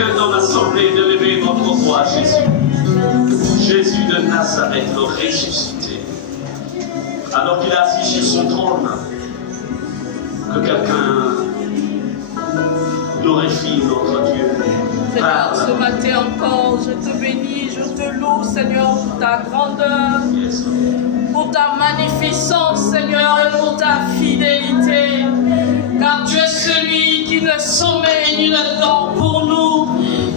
quelqu'un dans l'assemblée de lever votre voix, Jésus. Jésus de Nazareth, le ressuscité. Alors qu'il est assis sur son trône, que quelqu'un glorifie notre Dieu. Seigneur, ce matin encore, je te bénis, je te loue, Seigneur, pour ta grandeur, pour ta magnificence, Seigneur, et pour ta fidélité. Car tu es celui qui ne sommeille ni ne dort pour nous.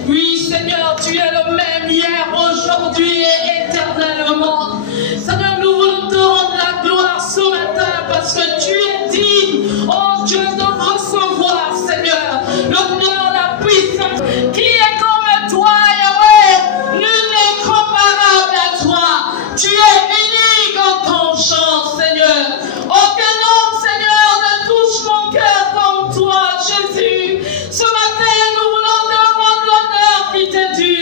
Oui, Seigneur, tu es le même hier, aujourd'hui et éternellement. Seigneur, nous voulons te rendre la gloire ce matin parce que tu es digne, oh Dieu, de recevoir, Seigneur, l'honneur, la puissance. Qui est comme toi, Yahweh? Nul n'est comparable à toi. Tu es unique en ton genre, Seigneur. Aucun homme, Seigneur, ne touche mon cœur comme toi, Jésus. Ce matin, nous voulons te rendre l'honneur qui t'est dû.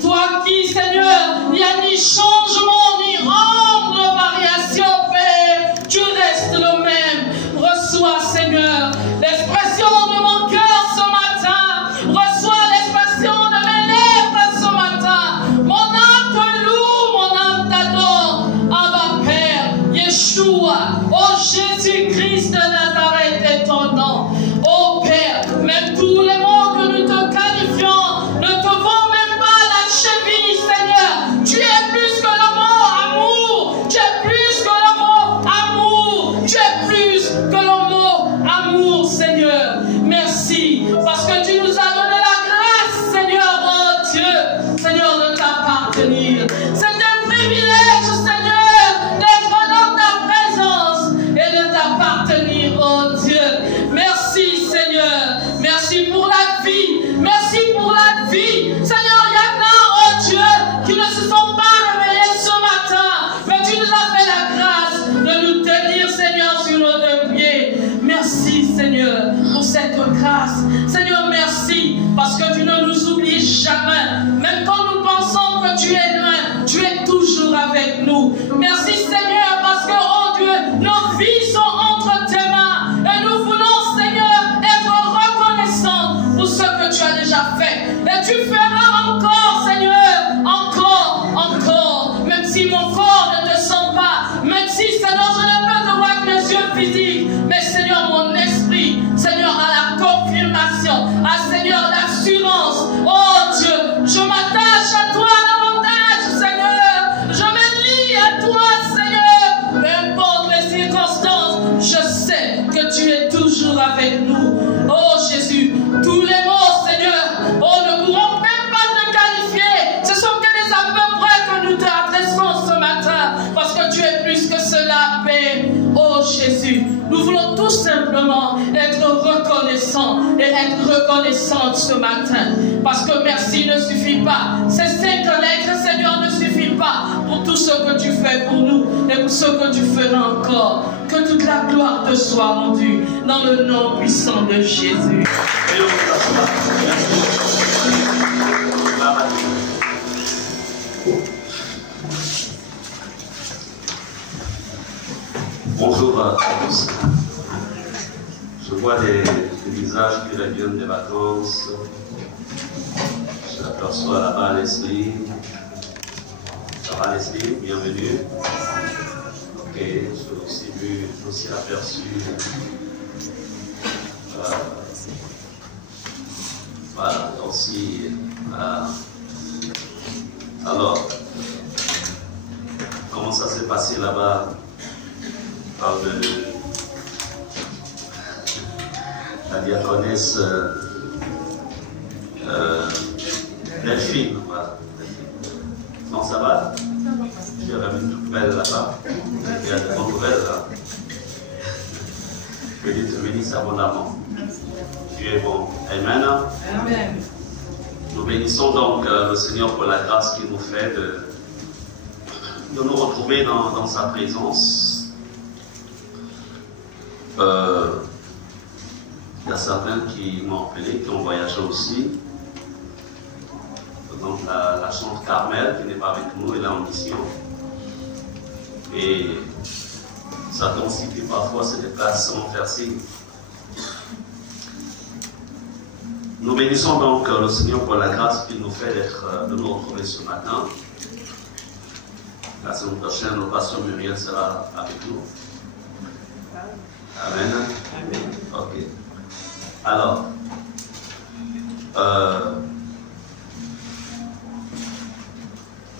Toi qui, Seigneur, il n'y a ni changement, ni ombre, variation, Père. Tu restes le même. Reçois, Seigneur, l'expression de mon cœur ce matin. Reçois l'expression de mes lèvres ce matin. Mon âme te loue, mon âme t'adore. Abba, Père, Yeshua, oh Jésus-Christ de Nazareth est ton nom. Oh Père, même tous les mots que nous te qualifions ne te vont même pas la cheville, Seigneur. Tu es plus que le mot amour. Tu es plus que le mot amour. Tu es plus que le mot amour, Seigneur. Merci, parce que tu nous as donné la grâce, Seigneur, oh Dieu, Seigneur, de t'appartenir. C'est un privilège, Seigneur, d'être dans ta présence et de t'appartenir, oh Dieu. Merci, Seigneur. Merci pour la vie. Merci pour la vie. Seigneur, il y en a, oh Dieu, qui ne se sont pas réveillés ce matin, mais tu nous as fait la grâce de nous tenir, Seigneur, sur nos deux pieds. Merci, Seigneur, pour cette grâce. Seigneur, merci, parce que tu ne nous oublies jamais. Même quand nous pensons que tu es loin, tu es toujours avec nous. Merci, Seigneur, parce que, oh Dieu, nos vies sont entre tes mains. Et nous voulons, Seigneur, être reconnaissants pour ce que tu as déjà fait. Et tu feras encore, Seigneur, encore. Même si mon corps ne te sent pas, même si, Seigneur, je ne peux te voir avec mes yeux physiques, mais Seigneur, mon esprit, Seigneur, à la confirmation, à Seigneur, l'assurance. Oh Dieu, je m'attache à toi davantage, Seigneur. Je me lie à toi, Seigneur. Peu importe les circonstances, je sais que tu es toujours avec nous. Oh Jésus, tous les mots, Seigneur, oh, ne pourront même pas te qualifier. Ce sont que des à peu près que nous t'adressons ce matin, parce que tu es plus que cela, Père. Oh Jésus, nous voulons tout simplement être reconnaissants et être reconnaissantes ce matin. Parce que merci ne suffit pas. Ces 5 lettres, Seigneur, ne suffit pas pour tout ce que tu fais pour nous et pour ce que tu feras encore. Que toute la gloire te soit rendue dans le nom puissant de Jésus. Bonjour à tous. Je vois des visages qui reviennent des vacances. Je l'aperçois là-bas à l'esprit. Ça va l'esprit, bienvenue. Ok, j'ai aussi vu, j'ai aussi aperçu. Voilà, aussi. Alors, comment ça s'est passé là-bas? Par la diaconesse Delphine. Voilà. Non, ça va? J'ai revu toute belle là-bas. Il y a de bonnes nouvelles là. Que Dieu te bénisse abondamment. Tu es bon. Amen. Amen. Nous bénissons donc le Seigneur pour la grâce qu'il nous fait de nous retrouver dans sa présence. Il y a certains qui m'ont appelé, qui ont voyagé aussi. Donc la chante Carmel qui n'est pas avec nous, elle est en mission. Et Satan aussi qui parfois se déplace sans faire signe. Nous bénissons donc le Seigneur pour la grâce qu'il nous fait de nous retrouver ce matin. La semaine prochaine, le pasteur Muriel sera avec nous. Amen. Amen. Ok. Alors,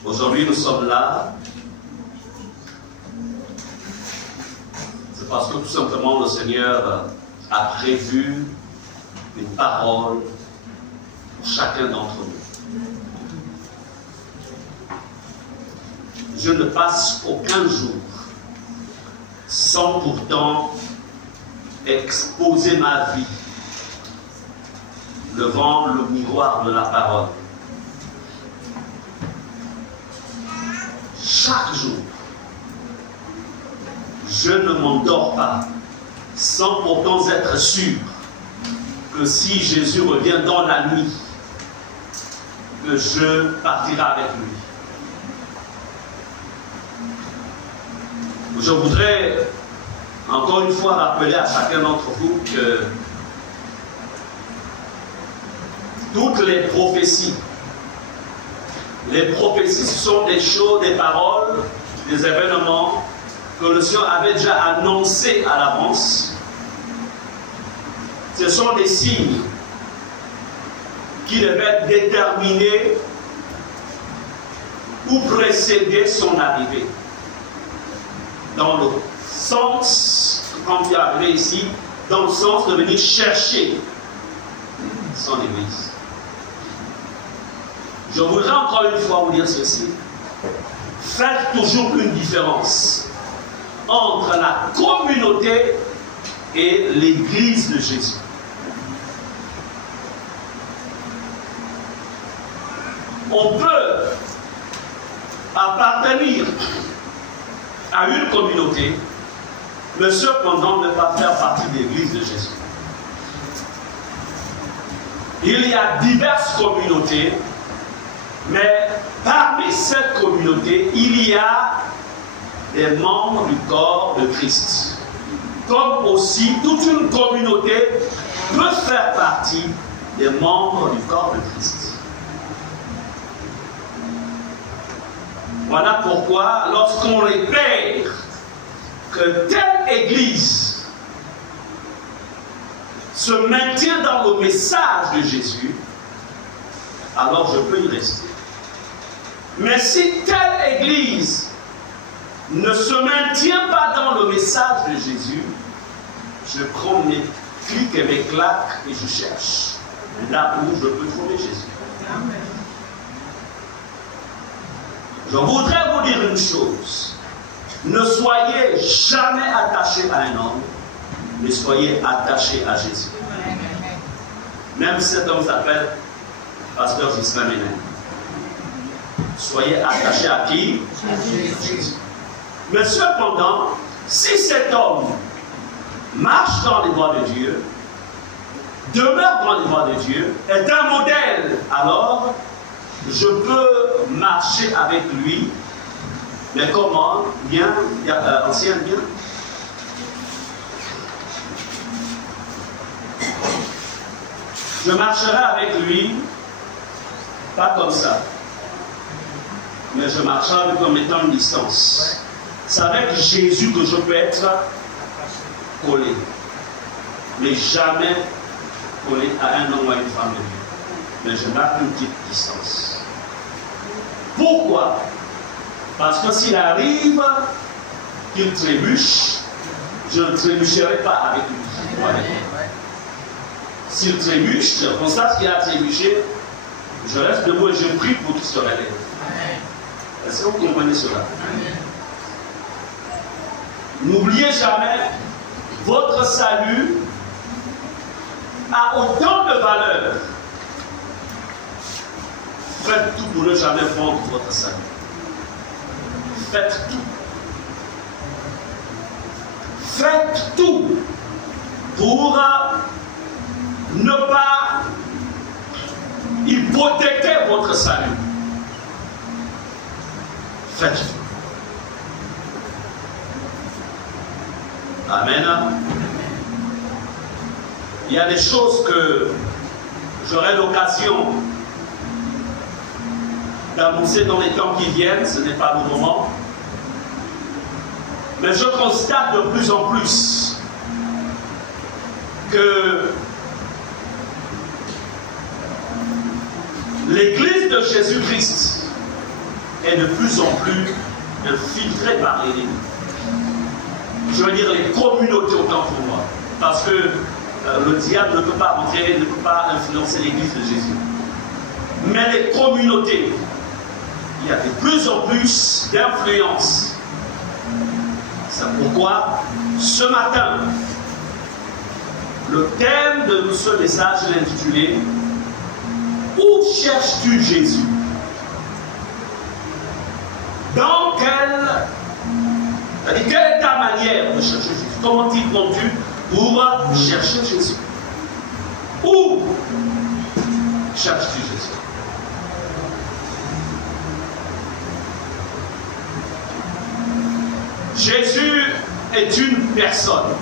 aujourd'hui nous sommes là. C'est parce que tout simplement le Seigneur a prévu une parole pour chacun d'entre nous. Je ne passe aucun jour sans pourtant exposer ma vie devant le miroir de la parole. Chaque jour, je ne m'endors pas sans pourtant être sûr que si Jésus revient dans la nuit, que je partirai avec lui. Je voudrais encore une fois rappeler à chacun d'entre vous que toutes les prophéties, ce sont des choses, des paroles, des événements que le Seigneur avait déjà annoncés à l'avance. Ce sont des signes qui devaient déterminer ou précéder son arrivée. Dans le sens, quand il est arrivé ici, dans le sens de venir chercher son Église. Je voudrais encore une fois vous dire ceci. Faites toujours une différence entre la communauté et l'Église de Jésus. On peut appartenir à une communauté, mais cependant ne pas faire partie de l'Église de Jésus. Il y a diverses communautés, mais parmi cette communauté, il y a des membres du corps de Christ. Comme aussi, toute une communauté peut faire partie des membres du corps de Christ. Voilà pourquoi, lorsqu'on repère que telle église se maintient dans le message de Jésus, alors je peux y rester. Mais si telle église ne se maintient pas dans le message de Jésus, je prends mes clics et mes claques et je cherche là où je peux trouver Jésus. Amen. Je voudrais vous dire une chose. Ne soyez jamais attachés à un homme, mais soyez attachés à Jésus. Même si cet homme s'appelle Pasteur Gislain Ménel. Soyez attachés à qui? Jésus. Mais cependant, si cet homme marche dans les voies de Dieu, demeure dans les voies de Dieu, est un modèle, alors je peux marcher avec lui, mais comment? Bien, ancien bien. Je marcherai avec lui, pas comme ça, mais je marcherai avec en mettant une distance. C'est avec Jésus que je peux être collé, mais jamais collé à un homme ou à une femme de Dieu. Mais je marque une petite distance. Pourquoi? Parce que s'il arrive qu'il trébuche, je ne trébucherai pas avec lui. Ouais. S'il trébuche, je constate qu'il a trébuché, je reste debout et je prie pour qu'il se relève. Est-ce que vous comprenez cela? N'oubliez jamais, votre salut a autant de valeur. Faites tout pour ne jamais vendre votre salut. Faites tout. Faites tout pour ne pas hypothéquer votre salut. Faites tout. Amen. Il y a des choses que j'aurai l'occasion d'annoncer dans les temps qui viennent, ce n'est pas le moment. Mais je constate de plus en plus que l'Église de Jésus-Christ est de plus en plus infiltrée par l'ennemi. Je veux dire les communautés autant pour moi. Parce que le diable ne peut pas entrer, ne peut pas influencer l'Église de Jésus. Mais les communautés, il y a de plus en plus d'influence. C'est pourquoi, ce matin, le thème de ce message est intitulé « Où cherches-tu Jésus ?» Dans quelle est ta manière de chercher Jésus? Comment t'y prends-tu pour chercher Jésus? Où cherches-tu Jésus? Jésus est une personne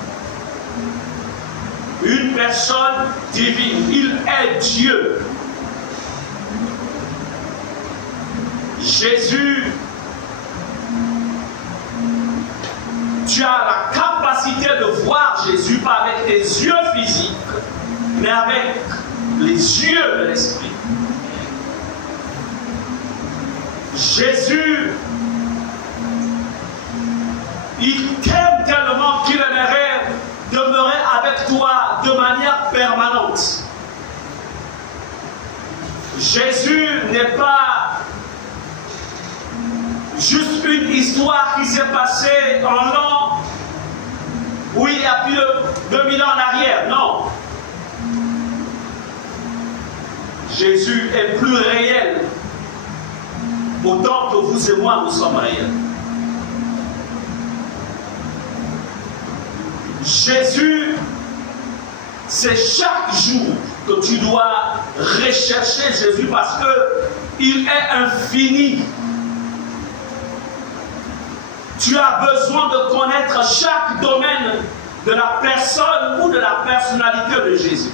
divine. Il est Dieu. Jésus, tu as la capacité de voir Jésus pas avec tes yeux physiques, mais avec les yeux de l'esprit. Jésus, il t'aime tellement qu'il aimerait demeurer avec toi de manière permanente. Jésus n'est pas juste une histoire qui s'est passée en l'an où il y a plus de 2000 ans en arrière. Non. Jésus est plus réel autant que vous et moi nous sommes réels. Jésus, c'est chaque jour que tu dois rechercher Jésus parce qu'il est infini. Tu as besoin de connaître chaque domaine de la personne ou de la personnalité de Jésus.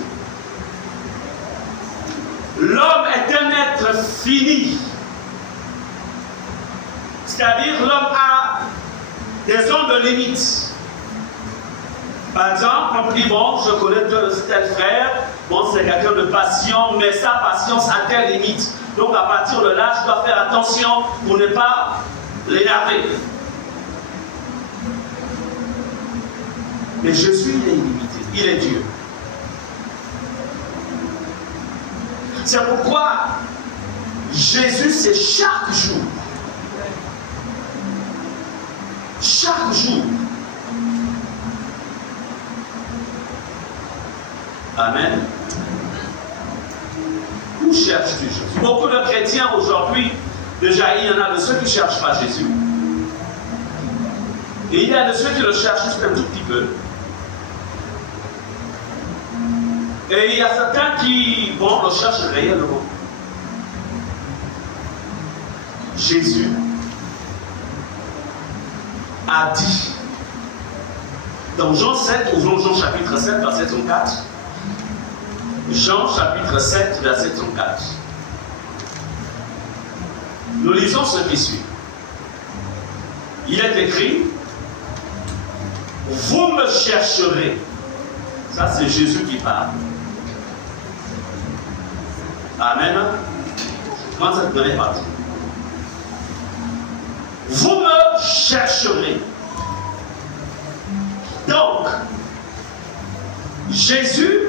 L'homme est un être fini. C'est-à-dire l'homme a des zones de limites. Par exemple, on dit, bon, je connais tel frère, bon, c'est quelqu'un de patient, mais sa patience a telle limite. Donc à partir de là, je dois faire attention pour ne pas l'énerver. Mais Jésus, il est illimité, il est Dieu. C'est pourquoi Jésus, c'est chaque jour. Chaque jour. Amen. Où cherches-tu Jésus? Beaucoup de chrétiens aujourd'hui, déjà il y en a de ceux qui ne cherchent pas Jésus. Et il y a de ceux qui le cherchent juste un tout petit peu. Et il y a certains qui, bon, le cherchent réellement. Jésus a dit, dans Jean 7, ou Jean chapitre 7, verset 34, Jean chapitre 7, verset 34. Nous lisons ce qui suit. Il est écrit, vous me chercherez. Ça, c'est Jésus qui parle. Amen. Comment ça te partie? Vous me chercherez. Donc, Jésus,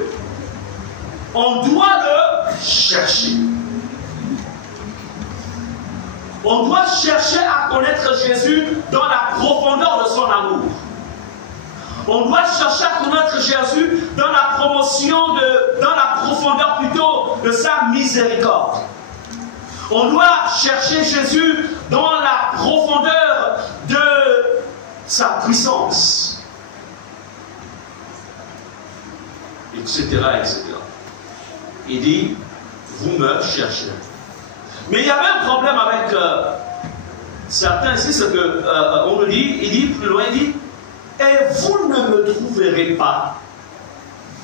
on doit le chercher. On doit chercher à connaître Jésus dans la profondeur de son amour. On doit chercher à connaître Jésus dans la promotion, dans la profondeur plutôt de sa miséricorde. On doit chercher Jésus dans la profondeur de sa puissance. Etc., etc. Il dit, vous me cherchez. Mais il y avait un problème avec certains ici, c'est qu'on nous dit, il dit plus loin, il dit, et vous ne me trouverez pas,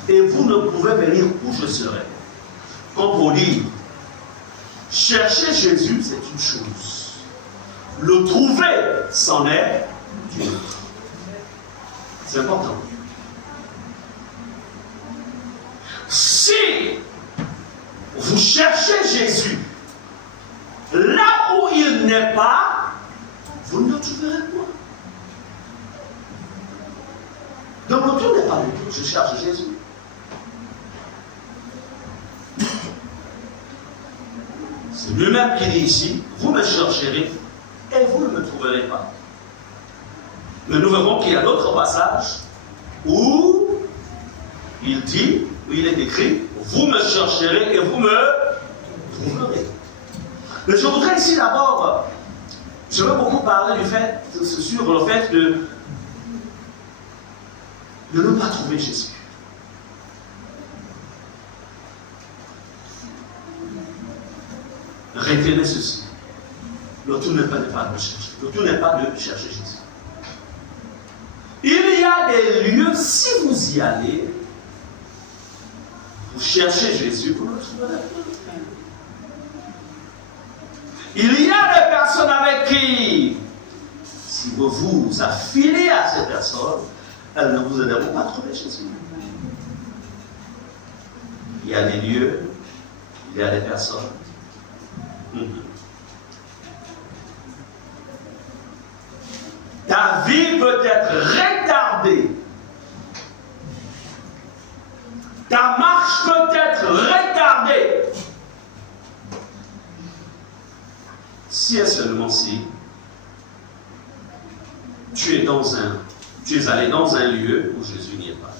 et vous ne pouvez venir où je serai. Comme pour dire, chercher Jésus, c'est une chose. Le trouver, c'en est une autre. C'est important. Si vous cherchez Jésus là où il n'est pas, vous ne le trouverez pas. Donc le tout n'est pas le tout. Je cherche Jésus. C'est lui-même qui dit ici, vous me chercherez et vous ne me trouverez pas. Mais nous verrons qu'il y a d'autres passages où il dit, où il est écrit, vous me chercherez et vous me trouverez. Mais je voudrais ici d'abord, je veux beaucoup parler du fait, sur le fait de ne pas trouver Jésus. Retenez ceci. Le tout n'est pas de le chercher. Le tout n'est pas de chercher Jésus. Il y a des lieux, si vous y allez, vous cherchez Jésus, vous ne le trouverez pas. Il y a des personnes avec qui, si vous vous affiliez à ces personnes, elles ne vous aideront pas à trouver Jésus. Il y a des lieux, il y a des personnes. Ta vie peut être retardée. Ta marche peut être retardée. Si et seulement si tu es allé dans un lieu où Jésus n'y est pas.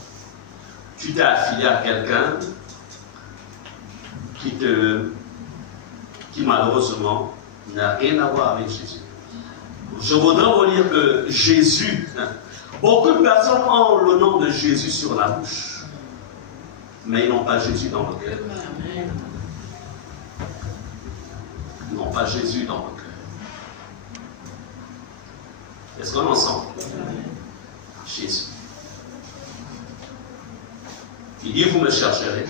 Tu t'es affilié à quelqu'un qui malheureusement n'a rien à voir avec Jésus. Je voudrais vous dire que Jésus, beaucoup de personnes ont le nom de Jésus sur la bouche, mais ils n'ont pas Jésus dans le cœur. Ils n'ont pas Jésus dans le cœur. Est-ce qu'on est ensemble? Jésus. Il dit, vous me chercherez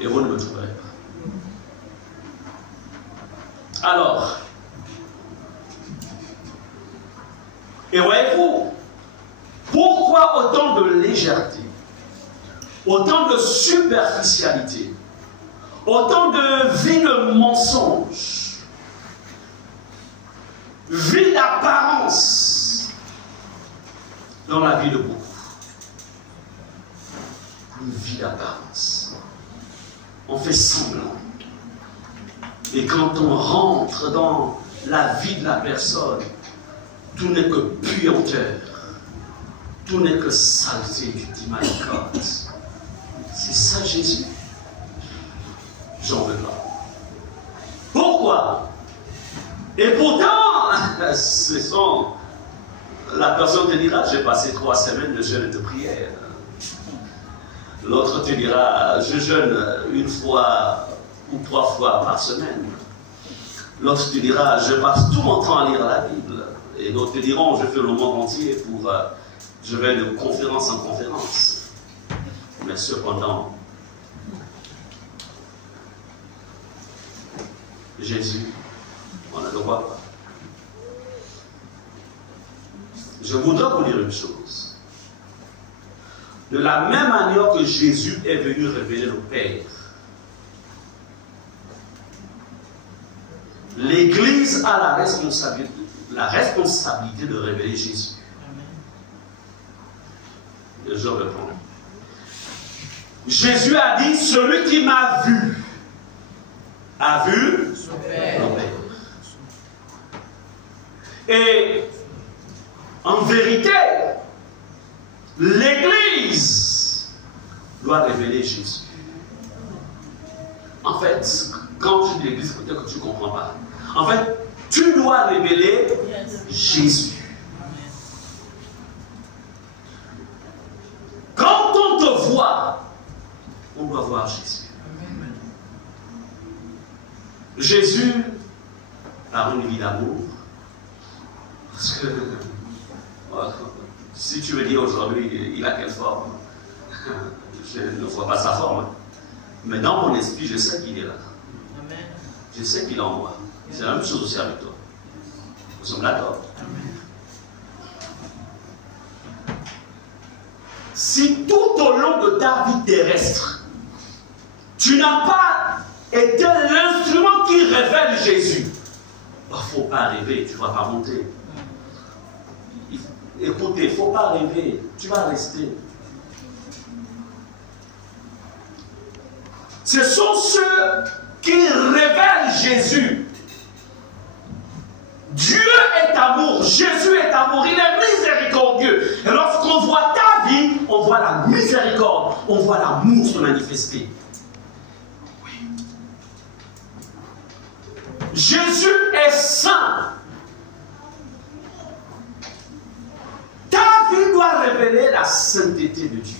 et vous ne me trouverez pas. Alors, et voyez-vous, pourquoi autant de légèreté, autant de superficialité, autant de vie de mensonge, vie d'apparence dans la vie de beaucoup? Une vie d'apparence. On fait semblant. Et quand on rentre dans la vie de la personne, tout n'est que puanteur. Tout n'est que saleté. Tu dis, my God. C'est ça Jésus. J'en veux pas. Pourquoi? Et pourtant, la personne te dira, j'ai passé 3 semaines de jeûne et de prière. L'autre te dira, je jeûne 1 fois ou 3 fois par semaine. L'autre te dira, je passe tout mon temps à lire la Bible. Et d'autres te diront, je fais le monde entier je vais de conférence en conférence. Mais cependant, Jésus, on ne le voit pas. Je voudrais vous dire une chose. De la même manière que Jésus est venu révéler le Père, l'Église a la responsabilité de révéler Jésus. Et je réponds. Jésus a dit, celui qui m'a vu, a vu le Père. Et en vérité, l'Église doit révéler Jésus. En fait, quand tu dis l'Église, peut-être que tu ne comprends pas. En fait, tu dois révéler Jésus. Quand on te voit, on doit voir Jésus. Jésus, par une vie d'amour, parce que si tu me dis aujourd'hui, il a quelle forme? Je ne vois pas sa forme. Mais dans mon esprit, je sais qu'il est là. Je sais qu'il envoie. C'est la même chose aussi avec toi. Nous sommes d'accord. Si tout au long de ta vie terrestre, tu n'as pas été l'instrument qui révèle Jésus, il ne faut pas rêver, tu ne vas pas monter. Écoutez, il ne faut pas rêver, tu vas rester. Ce sont ceux qui révèlent Jésus. Dieu est amour, Jésus est amour, il est miséricordieux. Et lorsqu'on voit ta vie, on voit la miséricorde, on voit l'amour se manifester. Oui. Jésus est saint. Ta vie doit révéler la sainteté de Dieu.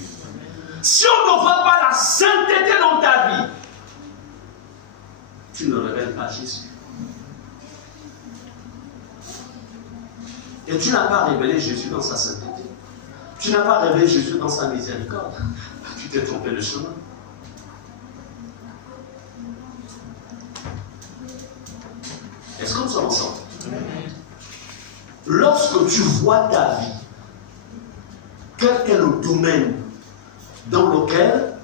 Si on ne voit pas la sainteté dans ta vie, tu ne révèles pas Jésus. Et tu n'as pas révélé Jésus dans sa sainteté. Tu n'as pas révélé Jésus dans sa miséricorde. Tu t'es trompé de chemin. Est-ce que nous sommes ensemble? Lorsque tu vois ta vie, quel est le domaine dans lequel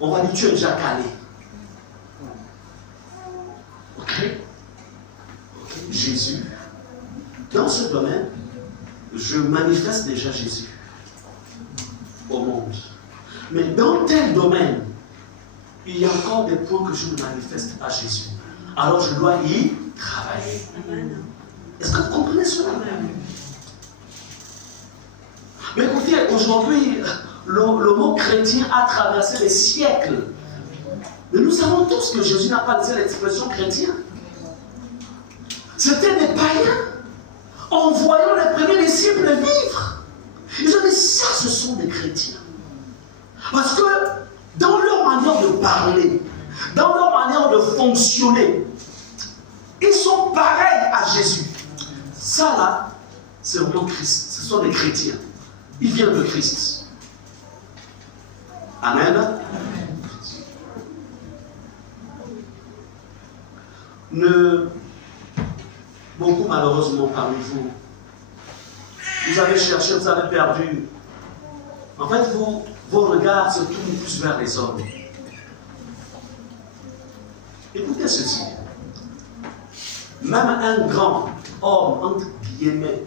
on va dire tu es déjà calé? Ok? Jésus. Dans ce domaine, je manifeste déjà Jésus au monde. Mais dans tel domaine, il y a encore des points que je ne manifeste pas Jésus. Alors je dois y travailler. Est-ce que vous comprenez cela? Mais écoutez, aujourd'hui, le mot chrétien a traversé les siècles. Mais nous savons tous que Jésus n'a pas laissé l'expression chrétien. C'était des païens. En voyant les premiers disciples vivre, ils ont dit ça, ce sont des chrétiens. Parce que dans leur manière de parler, dans leur manière de fonctionner, ils sont pareils à Jésus. Ça là, c'est vraiment Christ. Ce sont des chrétiens. Ils viennent de Christ. Amen. Beaucoup malheureusement parmi vous, vous avez cherché, vous avez perdu. En fait, vos regards se tournent plus vers les hommes. Écoutez ceci. Même un grand homme, entre guillemets,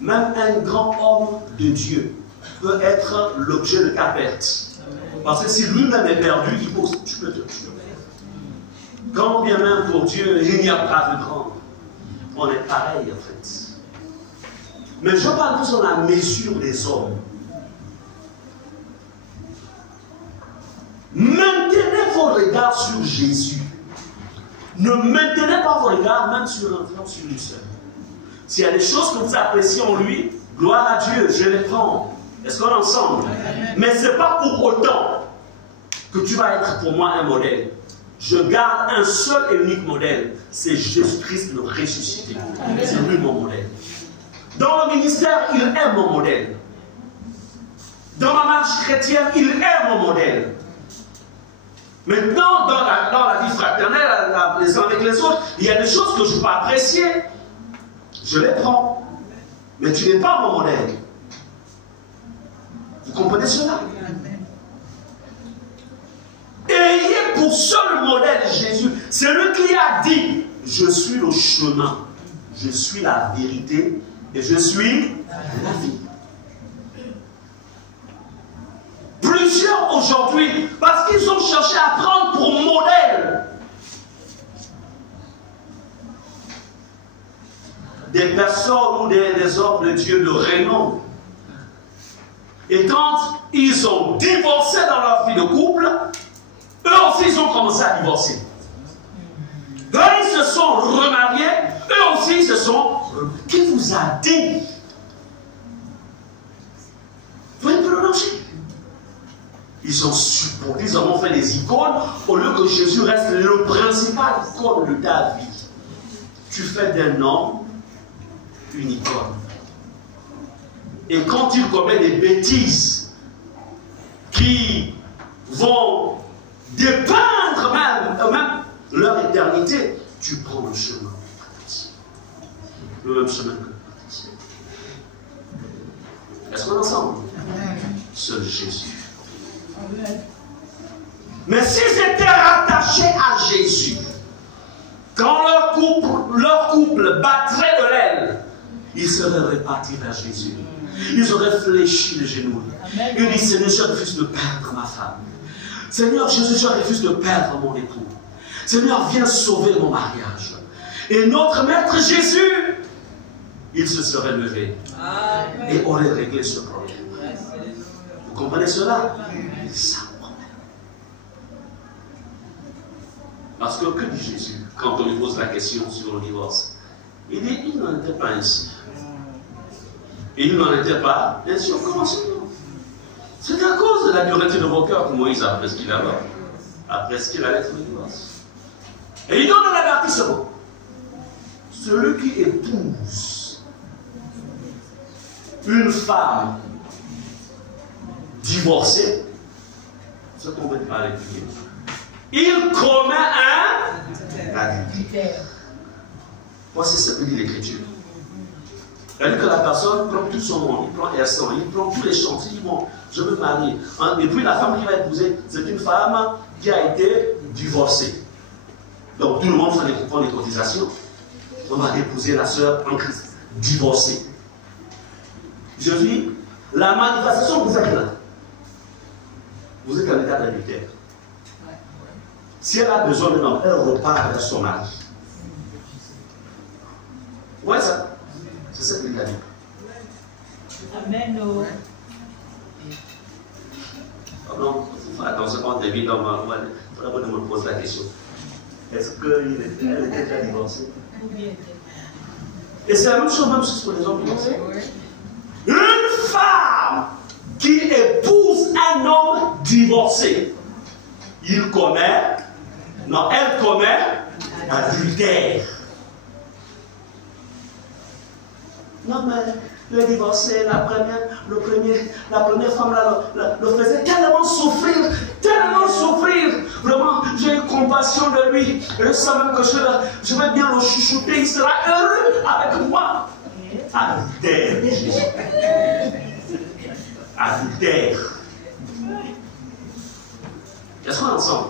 même un grand homme de Dieu peut être l'objet de ta perte. Parce que si lui-même est perdu, il faut, tu peux te tuer. Quand bien même pour Dieu, il n'y a pas de grand. On est pareil en fait. Mais je parle plus sur la mesure des hommes. Maintenez vos regards sur Jésus. Ne maintenez pas vos regards même sur un frère, sur une seule. S'il y a des choses que vous appréciez en lui, gloire à Dieu, je les prends. Est-ce qu'on est ensemble? Mais ce n'est pas pour autant que tu vas être pour moi un modèle. Je garde un seul et unique modèle, c'est Jésus-Christ le ressuscité. C'est lui mon modèle. Dans le ministère, il est mon modèle. Dans ma marche chrétienne, il est mon modèle. Maintenant, dans la vie fraternelle, les uns avec les autres, il y a des choses que je peux apprécier. Je les prends. Mais tu n'es pas mon modèle. Vous comprenez cela? Ayez pour seul modèle Jésus. C'est lui qui a dit, je suis le chemin, je suis la vérité et je suis la vie. Plusieurs aujourd'hui, parce qu'ils ont cherché à prendre pour modèle des personnes ou des hommes de Dieu de renom. Et quand ils ont divorcé dans leur vie de couple, eux aussi ils ont commencé à divorcer. Quand ils se sont remariés, eux aussi ils se sont... Qui vous a dit? Vous voyez le danger? Ils ont supporté, ils ont fait des icônes, au lieu que Jésus reste le principal icône de ta vie. Tu fais d'un homme une icône. Et quand il commet des bêtises qui vont dépeindre même leur éternité, tu prends le chemin. Le même chemin que le praticien. Est-ce qu'on est ensemble? Seul Jésus. Mais s'ils étaient rattachés à Jésus, quand leur couple battrait de l'aile, ils seraient répartis vers Jésus. Ils auraient fléchi les genoux. Ils disent, Seigneur, je refuse de perdre ma femme. Seigneur Jésus, je refuse de perdre mon époux. Seigneur, viens sauver mon mariage. Et notre Maître Jésus, il se serait levé et aurait réglé ce problème. Vous comprenez cela? Ça. Parce que dit Jésus quand on lui pose la question sur le divorce? Il dit, il n'en était pas ainsi. Il n'en était pas ainsi. Comment c'est? C'est à cause de la dureté de vos cœurs que Moïse a prescrit là-bas. A prescrit la lettre de divorce. Et il donne un avertissement. Celui qui épouse une femme divorcée, ce qu'on veut parler de Dieu, il commet un adultère. Voici ce que dit l'Écriture. Elle dit que la personne prend tout son monde, il prend Ersan, il prend tous les champs, il dit bon, je veux me marier. Et puis la femme qui va épouser, c'est une femme qui a été divorcée. Donc tout le monde prend les cotisations. On va épouser la sœur en Christ, divorcée. Je dis, la manifestation, vous êtes là. Vous êtes en état d'adultère. Si elle a besoin d'un homme, elle repart vers son mari. Ouais, ça. C'est ça qu'il a dit. Amen. Oh non, attention, quand on est vite dans ma voix, il faudra que je me pose la question. Est-ce qu'elle était déjà divorcée? Et c'est la même chose même sur les hommes divorcés. Une femme qui épouse un homme divorcé, elle commet adultère. Non, mais le divorcé, la première femme le faisait tellement souffrir. Vraiment, j'ai eu compassion de lui. Je sais même que je vais bien le chouchouter, il sera heureux avec moi. Adultère, Jésus. Adultère. Est-ce qu'on est ensemble?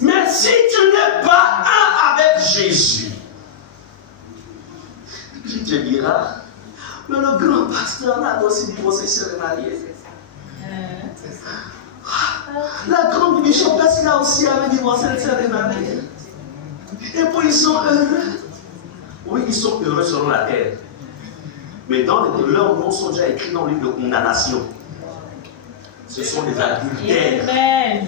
Mais si tu n'es pas un avec Jésus, qui te dira, mais le grand pasteur là aussi divorcé, il serait marié. La grande bichopesse là aussi avait divorcé, elle serait mariée. Et puis ils sont heureux. Oui, ils sont heureux selon la terre. Mais leurs noms sont déjà écrits dans le livre de condamnation. Ce sont des adultères. Amen.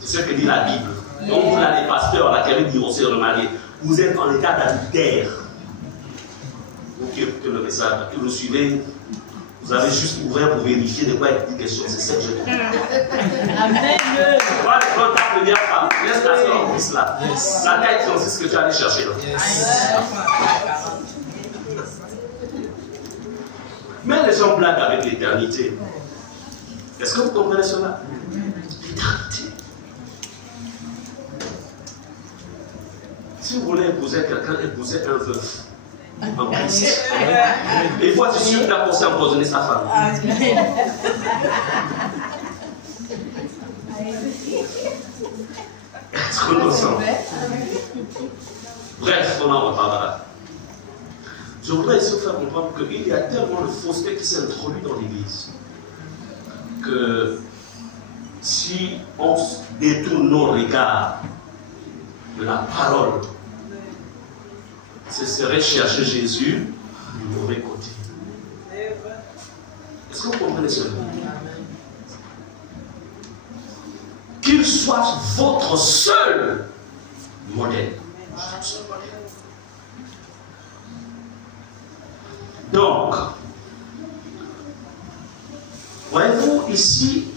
C'est ce que dit la Bible. Donc vous là, les pasteurs là qui avaient divorcé et remarié, vous êtes en état d'adultère. Vous qui écoutez le message, que vous suivez, vous avez juste ouvert pour vérifier de quoi il dit question. C'est ça que je dis. Amen. Voilà les grands tables de femme. Laisse la soeur en plus là. La taille, c'est ce que tu allais chercher là. Mais les gens blaguent avec l'éternité. Est-ce que vous comprenez cela? L'éternité. Si vous voulez épouser quelqu'un, épousez un veuf. En Christ. Et il faut être sûr qu'il a pensé à empoisonner sa femme. Est-ce qu'on ensemble? Bref, on en reparlera. Je voudrais ici vous faire comprendre qu'il y a tellement de fausseté qui s'est introduit dans l'Église que si on détourne nos regards de la parole, ce serait chercher Jésus du mauvais côté. Est-ce que vous comprenez cela? Qu'il soit votre seul modèle. Donc, voyez-vous ici,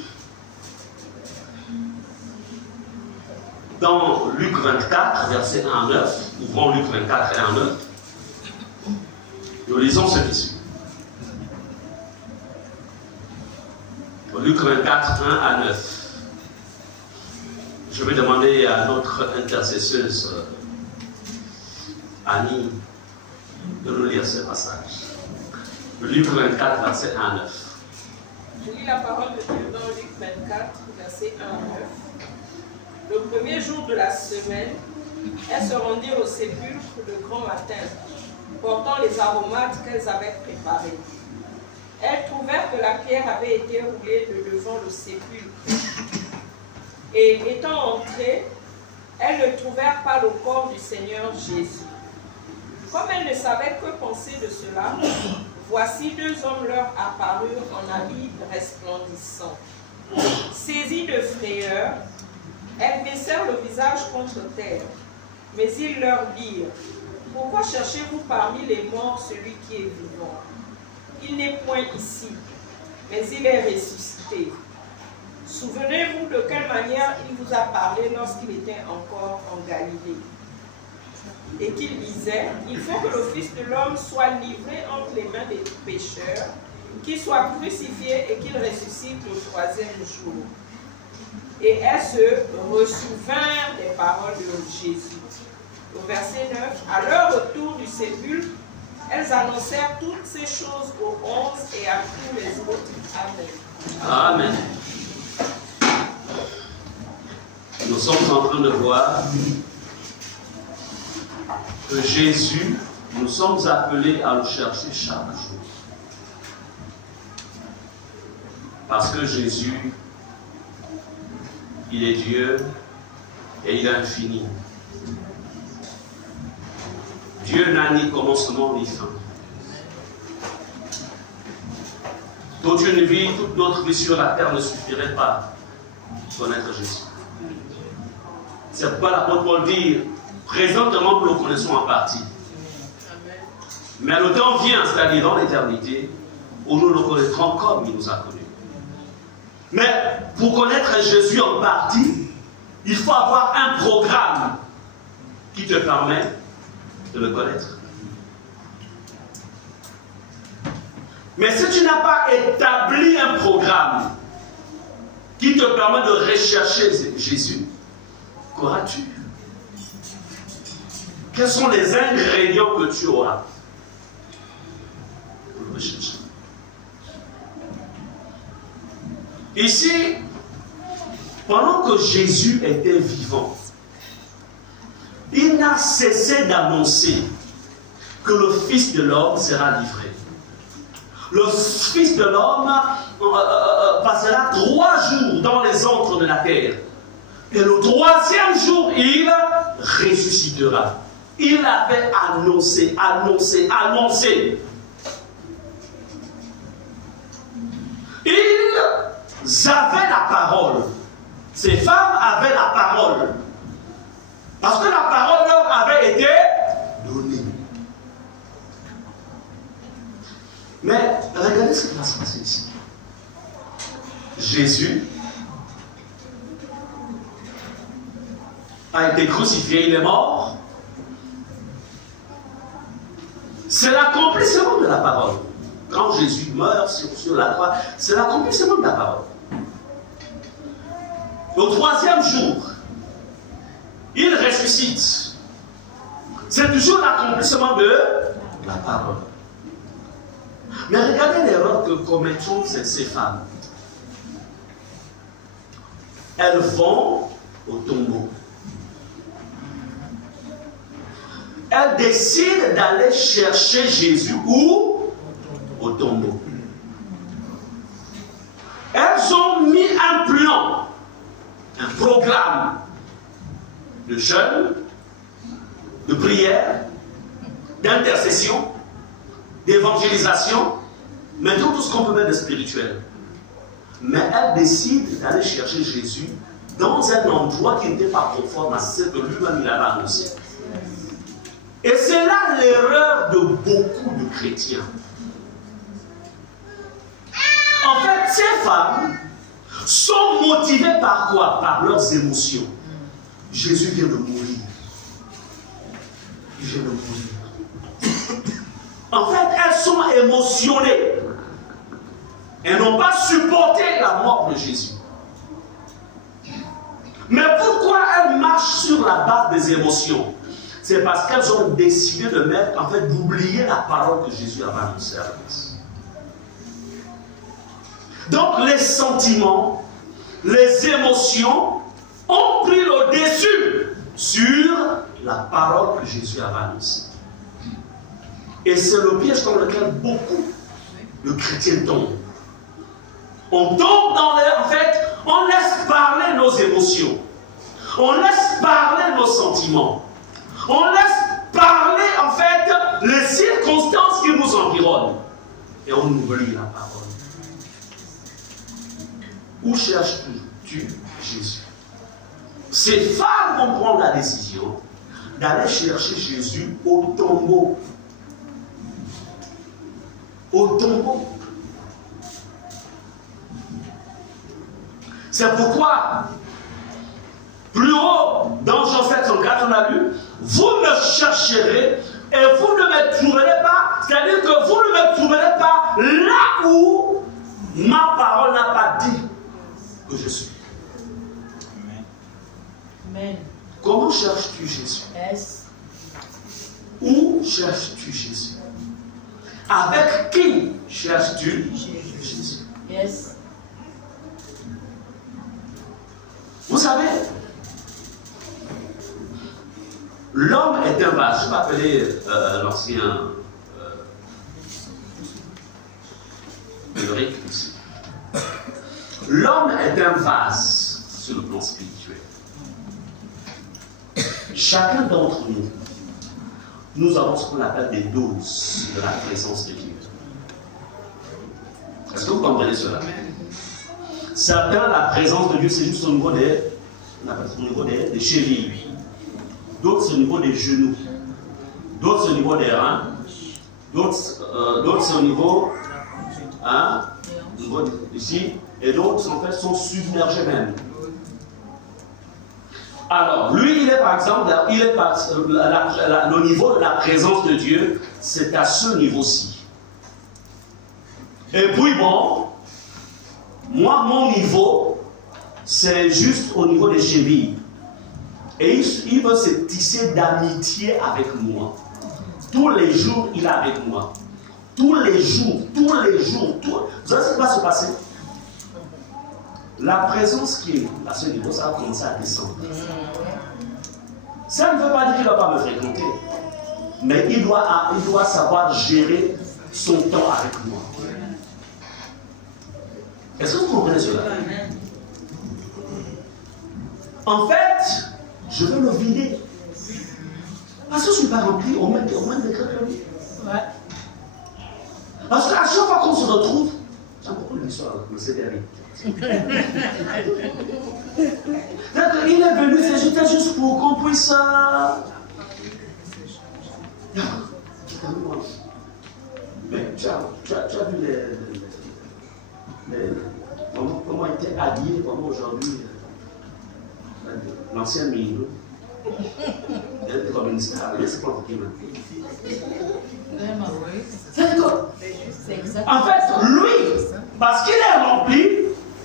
dans Luc 24, verset 1 à 9, ouvrons Luc 24, 1 à 9, nous lisons ce qui suit. Luc 24, 1 à 9. Je vais demander à notre intercesseuse, Annie, de nous lire ce passage. Le livre 24, verset 1 à 9. Je lis la parole de Dieu dans Luc 24, verset 1 à 9. Le premier jour de la semaine, elles se rendirent au sépulcre le grand matin, portant les aromates qu'elles avaient préparés. Elles trouvèrent que la pierre avait été roulée de devant le sépulcre. Et étant entrées, elles ne trouvèrent pas le corps du Seigneur Jésus. Comme elles ne savaient que penser de cela, voici deux hommes leur apparurent en habits resplendissants. Saisies de frayeur, elles baissèrent le visage contre terre. Mais ils leur dirent, « Pourquoi cherchez-vous parmi les morts celui qui est vivant? Il n'est point ici, mais il est ressuscité. Souvenez-vous de quelle manière il vous a parlé lorsqu'il était encore en Galilée. Et qu'il disait, il faut que le Fils de l'homme soit livré entre les mains des pécheurs, qu'il soit crucifié et qu'il ressuscite le troisième jour. » Et elles se ressouvinrent des paroles de Jésus. Au verset 9, à leur retour du sépulcre, elles annoncèrent toutes ces choses aux 11 et à tous les autres. Amen. Amen. Nous sommes en train de voir que Jésus, nous sommes appelés à le chercher chaque jour. Parce que Jésus, il est Dieu et il est infini. Dieu n'a ni commencement ni fin. Toute une vie, toute notre vie sur la terre ne suffirait pas pour connaître Jésus. C'est pourquoi l'apôtre Paul dit, présentement nous le connaissons en partie. Mais le temps vient, c'est-à-dire dans l'éternité, où nous le connaîtrons comme il nous a connus. Mais pour connaître Jésus en partie, il faut avoir un programme qui te permet de le connaître. Mais si tu n'as pas établi un programme qui te permet de rechercher Jésus, qu'auras-tu? Quels sont les ingrédients que tu auras pour le rechercher? Ici, pendant que Jésus était vivant, il n'a cessé d'annoncer que le Fils de l'homme sera livré. Le Fils de l'homme passera 3 jours dans les antres de la terre. Et le 3e jour, il ressuscitera. Il avait annoncé. Ils avaient la parole. Ces femmes avaient la parole. Parce que la parole leur avait été donnée. Mais regardez ce qui va se passer ici. Jésus a été crucifié, il est mort. C'est l'accomplissement de la parole. Quand Jésus meurt sur la croix, c'est l'accomplissement de la parole. Au 3e jour, il ressuscite. C'est toujours l'accomplissement de la parole. Mais regardez l'erreur que commettent ces femmes. Elles vont au tombeau. Elles décident d'aller chercher Jésus où? Au tombeau. Elles ont mis un plan, un programme de jeûne, de prière, d'intercession, d'évangélisation, mais tout ce qu'on peut mettre de spirituel. Mais elles décident d'aller chercher Jésus dans un endroit qui n'était pas conforme à ce que lui-même il avait annoncé. Et c'est là l'erreur de beaucoup de chrétiens. En fait, ces femmes sont motivées par quoi? Par leurs émotions. Jésus vient de mourir. Il vient de mourir. En fait, elles sont émotionnées. Elles n'ont pas supporté la mort de Jésus. Mais pourquoi sur la base des émotions. C'est parce qu'elles ont décidé de mettre, en fait, d'oublier la parole que Jésus avait annoncée à l'Église. Donc les sentiments, les émotions ont pris le dessus sur la parole que Jésus avait annoncée. Et c'est le piège dans lequel beaucoup de chrétiens tombent. On tombe dans les... En fait, on laisse parler nos émotions. On laisse parler nos sentiments. On laisse parler, en fait, les circonstances qui nous environnent. Et on oublie la parole. Où cherches-tu Jésus? Ces femmes vont prendre la décision d'aller chercher Jésus au tombeau. Au tombeau. C'est pourquoi, plus haut, dans Jean 7:4, on a lu, vous me chercherez et vous ne me trouverez pas, c'est-à-dire que vous ne me trouverez pas là où ma parole n'a pas dit que je suis. Amen. Comment cherches-tu Jésus? Yes. Où cherches-tu Jésus? Avec qui cherches-tu Jésus? Yes. Vous savez, l'homme est un vase. Je vais appeler l'ancien Ulrich ici. L'homme est un vase sur le plan spirituel. Chacun d'entre nous avons ce qu'on appelle des doses de la présence de Dieu. Est-ce que vous comprenez cela? Certains, la présence de Dieu, c'est juste au niveau des chevilles. D'autres, c'est au niveau des genoux. D'autres, c'est au niveau des reins. D'autres, c'est au niveau ici. Et d'autres, en fait, sont submergés même. Alors, lui, il est par exemple, le niveau de la présence de Dieu, c'est à ce niveau-ci. Et puis bon, moi, mon niveau, c'est juste au niveau des chevilles. Et il veut se tisser d'amitié avec moi. Tous les jours, il est avec moi. Tous les jours. Vous savez ce qui va se passer? La présence qui est à ce niveau, ça va commencer à descendre. Ça ne veut pas dire qu'il ne va pas me fréquenter. Mais il doit savoir gérer son temps avec moi. Est-ce que vous comprenez cela? En fait, je veux le vider. Parce que je ne suis pas rempli au même degré que lui. Ouais. Parce qu'à chaque fois qu'on se retrouve, c'est beaucoup l'histoire, le CDR. Il est venu, c'était juste pour qu'on puisse. Mais tu as vu comment était habillé, comment aujourd'hui l'ancienne Milo. Elle était comme une star, c'est pas qui en fait, lui, parce qu'il est rempli,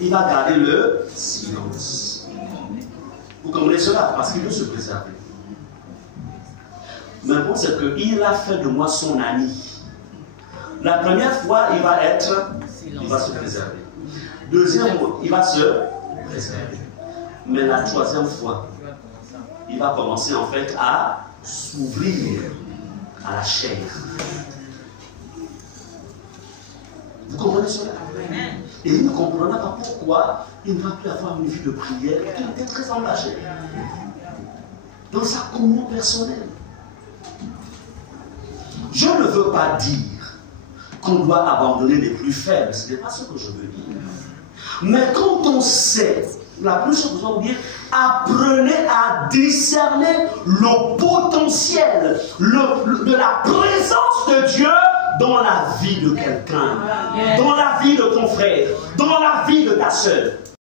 il va garder le silence. Vous comprenez cela? Parce qu'il veut se préserver. Mais bon, c'est qu'il a fait de moi son ami. La première fois, il va se préserver. Deuxième fois, il va se préserver. Mais la troisième fois, il va commencer en fait à s'ouvrir à la chair. Vous comprenez cela? Et il ne comprendra pas pourquoi il ne va plus avoir une vie de prière. Il était très engagé dans sa communion personnelle. Je ne veux pas dire qu'on doit abandonner les plus faibles. Ce n'est pas ce que je veux dire. Mais quand on sait, la première chose que vous avez dit, apprenez à discerner le potentiel de la présence de Dieu dans la vie de quelqu'un, dans la vie de ton frère, dans la vie de ta soeur.